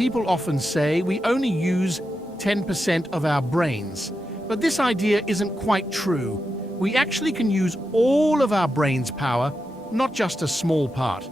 People often say we only use 10% of our brains, but this idea isn't quite true. We actually can use all of our brain's power, not just a small part.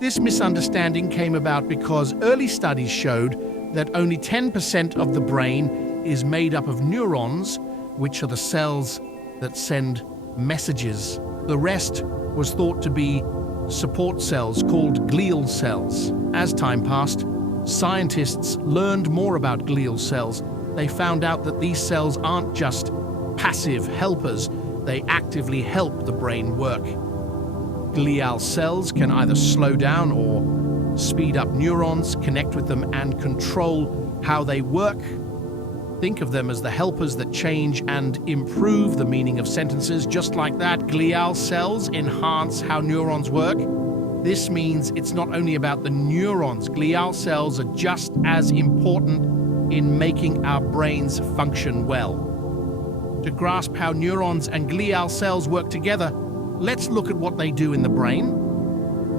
This misunderstanding came about because early studies showed that only 10% of the brain is made up of neurons, which are the cells that send messages. The rest was thought to be support cells called glial cells. As time passed, scientists learned more about glial cells. They found out that these cells aren't just passive helpers, they actively help the brain work. Glial cells can either slow down or speed up neurons, connect with them, and control how they work. Think of them as the helpers that change and improve the meaning of sentences. Just like that, glial cells enhance how neurons work. This means it's not only about the neurons. Glial cells are just as important in making our brains function well. To grasp how neurons and glial cells work together, let's look at what they do in the brain.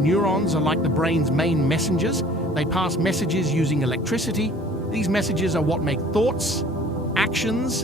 Neurons are like the brain's main messengers. They pass messages using electricity. These messages are what make thoughts, actions,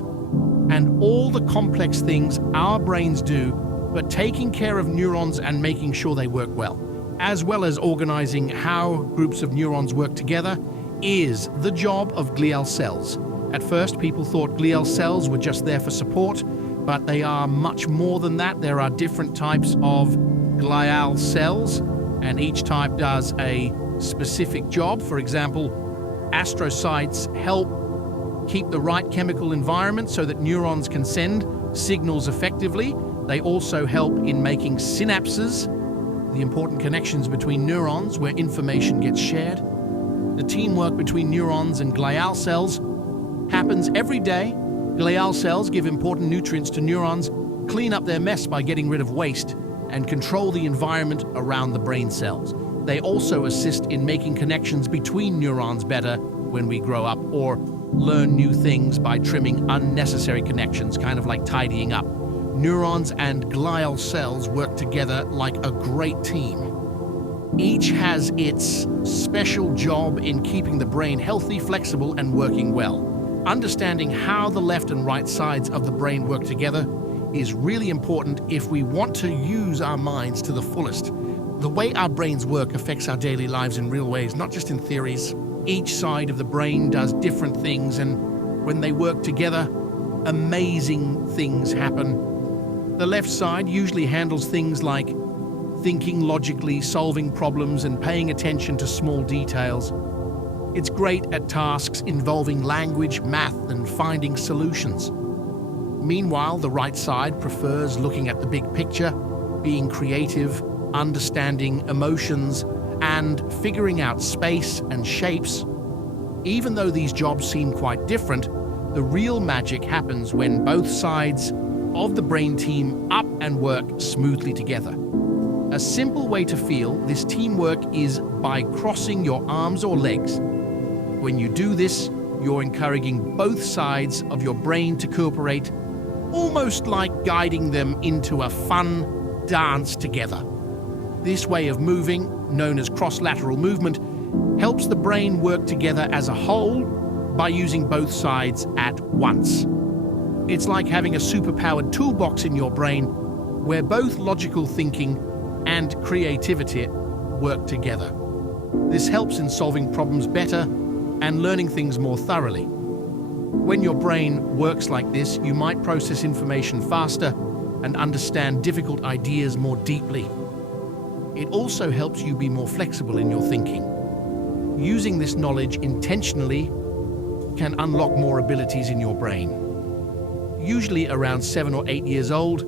and all the complex things our brains do, but taking care of neurons and making sure they work well as organizing how groups of neurons work together, is the job of glial cells. At first, people thought glial cells were just there for support, but they are much more than that. There are different types of glial cells, and each type does a specific job. For example, astrocytes help keep the right chemical environment so that neurons can send signals effectively. They also help in making synapses, the important connections between neurons where information gets shared. The teamwork between neurons and glial cells happens every day. Glial cells give important nutrients to neurons, clean up their mess by getting rid of waste, and control the environment around the brain cells. They also assist in making connections between neurons better when we grow up, or learn new things by trimming unnecessary connections, kind of like tidying up. Neurons and glial cells work together like a great team. Each has its special job in keeping the brain healthy, flexible, and working well. Understanding how the left and right sides of the brain work together is really important if we want to use our minds to the fullest. The way our brains work affects our daily lives in real ways, not just in theories. Each side of the brain does different things, and when they work together, amazing things happen. The left side usually handles things like thinking logically, solving problems, and paying attention to small details. It's great at tasks involving language, math, and finding solutions. Meanwhile, the right side prefers looking at the big picture, being creative, understanding emotions, and figuring out space and shapes. Even though these jobs seem quite different, the real magic happens when both sides of the brain team up and work smoothly together. A simple way to feel this teamwork is by crossing your arms or legs. When you do this, you're encouraging both sides of your brain to cooperate, almost like guiding them into a fun dance together. This way of moving, known as crosslateral movement, helps the brain work together as a whole by using both sides at once. It's like having a superpowered toolbox in your brain where both logical thinking and creativity work together. This helps in solving problems better and learning things more thoroughly. When your brain works like this, you might process information faster and understand difficult ideas more deeply. It also helps you be more flexible in your thinking. Using this knowledge intentionally can unlock more abilities in your brain. Usually around 7 or 8 years old,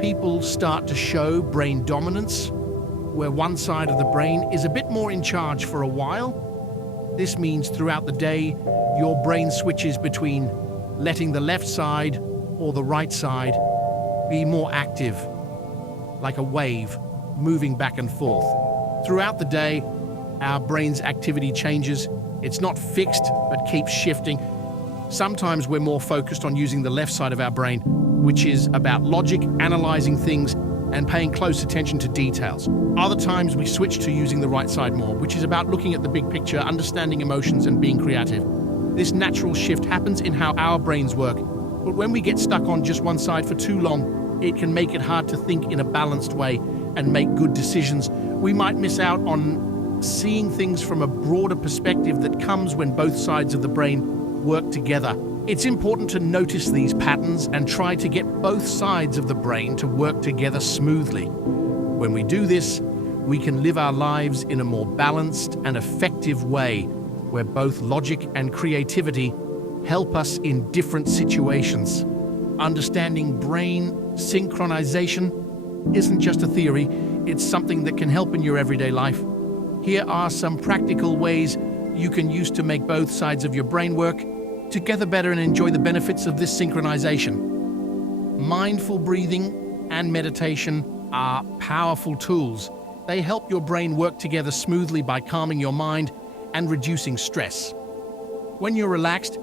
people start to show brain dominance, where one side of the brain is a bit more in charge for a while. This means throughout the day, your brain switches between letting the left side or the right side be more active, like a wave moving back and forth. Throughout the day, our brain's activity changes. It's not fixed, but keeps shifting. Sometimes we're more focused on using the left side of our brain, which is about logic, analyzing things, and paying close attention to details. Other times we switch to using the right side more, which is about looking at the big picture, understanding emotions, and being creative. This natural shift happens in how our brains work, but when we get stuck on just one side for too long, it can make it hard to think in a balanced way and make good decisions. We might miss out on seeing things from a broader perspective that comes when both sides of the brain work together. It's important to notice these patterns and try to get both sides of the brain to work together smoothly. When we do this, we can live our lives in a more balanced and effective way, where both logic and creativity help us in different situations. Understanding brain synchronization isn't just a theory, it's something that can help in your everyday life. Here are some practical ways you can use to make both sides of your brain work together better and enjoy the benefits of this synchronization. Mindful breathing and meditation are powerful tools. They help your brain work together smoothly by calming your mind and reducing stress. When you're relaxed,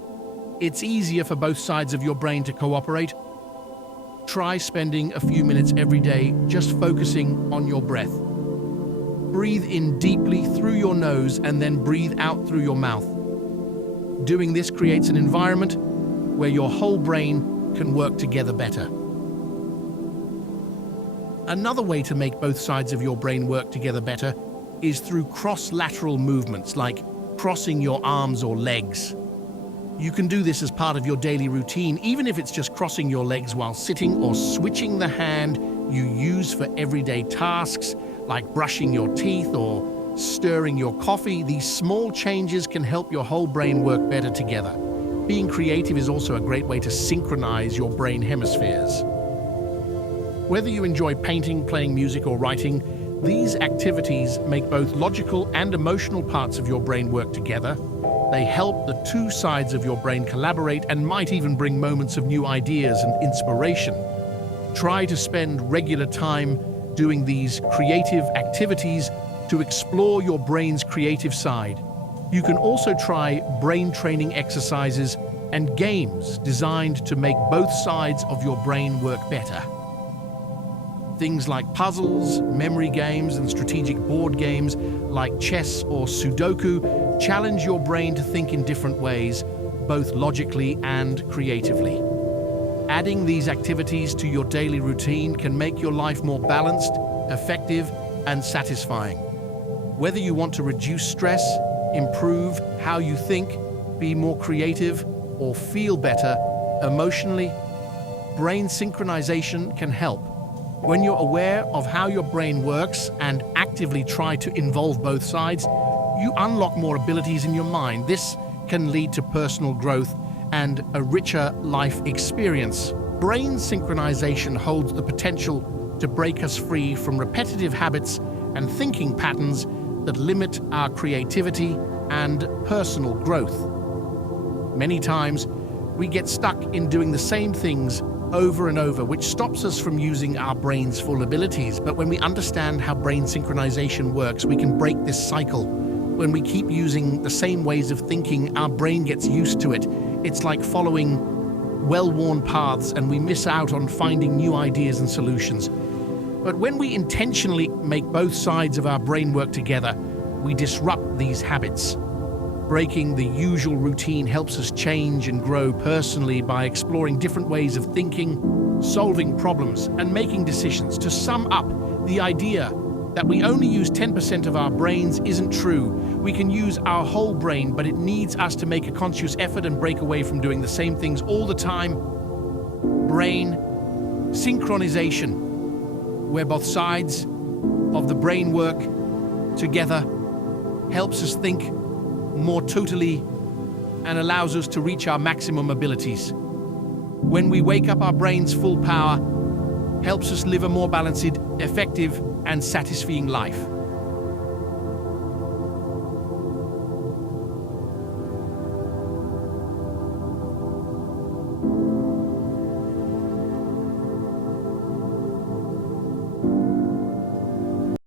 it's easier for both sides of your brain to cooperate. Try spending a few minutes every day just focusing on your breath. Breathe in deeply through your nose and then breathe out through your mouth. Doing this creates an environment where your whole brain can work together better. Another way to make both sides of your brain work together better is through cross-lateral movements, like crossing your arms or legs. You can do this as part of your daily routine, even if it's just crossing your legs while sitting or switching the hand you use for everyday tasks, like brushing your teeth or stirring your coffee. These small changes can help your whole brain work better together. Being creative is also a great way to synchronize your brain hemispheres. Whether you enjoy painting, playing music, or writing, these activities make both logical and emotional parts of your brain work together. They help the two sides of your brain collaborate and might even bring moments of new ideas and inspiration. Try to spend regular time doing these creative activities to explore your brain's creative side. You can also try brain training exercises and games designed to make both sides of your brain work better. Things like puzzles, memory games, and strategic board games like chess or Sudoku challenge your brain to think in different ways, both logically and creatively. Adding these activities to your daily routine can make your life more balanced, effective, and satisfying. Whether you want to reduce stress, improve how you think, be more creative, or feel better emotionally, brain synchronization can help. When you're aware of how your brain works and actively try to involve both sides, you unlock more abilities in your mind. This can lead to personal growth and a richer life experience. Brain synchronization holds the potential to break us free from repetitive habits and thinking patterns that limit our creativity and personal growth. Many times, we get stuck in doing the same things over and over, which stops us from using our brain's full abilities. But when we understand how brain synchronization works, we can break this cycle. When we keep using the same ways of thinking, our brain gets used to it. It's like following well-worn paths, and we miss out on finding new ideas and solutions. But when we intentionally make both sides of our brain work together, we disrupt these habits. Breaking the usual routine helps us change and grow personally by exploring different ways of thinking, solving problems, and making decisions. To sum up, the idea that we only use 10% of our brains isn't true. We can use our whole brain, but it needs us to make a conscious effort and break away from doing the same things all the time. Brain synchronization, where both sides of the brain work together, helps us think more totally and allows us to reach our maximum abilities. When we wake up our brain's full power, helps us live a more balanced, effective, and satisfying life.